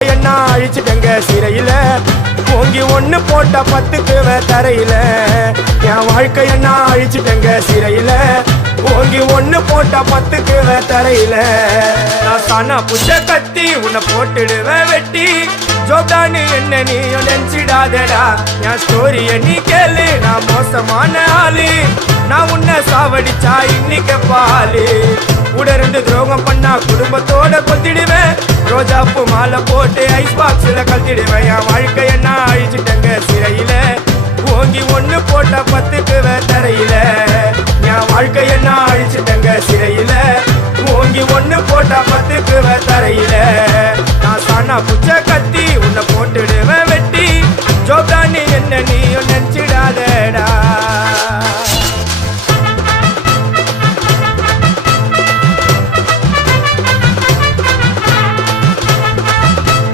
என்ன அழிச்சிட்டங்க சிறையில? ஓங்கி ஒண்ணு போட்ட பத்துக்குவ தரையில. என் வாழ்க்கை என்ன அழிச்சிட்டங்க சிறையில? ஓங்கி ஒண்ணு போட்ட பத்துக்குவ தரையில. நான் சானா புஷ கத்தி உன்னை போட்டுடுவேன் வெட்டி. ஜோப்டானு என்ன நீ நினைச்சிடாதடா. என் ஸ்டோரிய நீ கேளு நான் மோசமான ஆளு. நான் உன்னை சாவடிச்சா இன்னைக்கு பாலு. ரெண்டு துரோகம் பண்ணா குடும்பத்தோட கொத்திடுவேன். ரோஜாப்பூ மாலை போட்டு ஐஸ் பாக்ஸ்ல கழட்டிடுவேன். என் வாழ்க்கை என்ன அழிச்சிட்டங்க சிறையில. ஓங்கி ஒண்ணு போட்ட பத்துக்கு தரையில. என் வாழ்க்கை என்ன அழிச்சிட்டங்க சிறையில. ஓங்கி ஒண்ணு போட்ட பத்துக்கு தரையில. நான் சானா புச்ச கத்தி உன்னை போட்டுடுவேன் வெட்டி. ஜோப்டானி என்ன நீ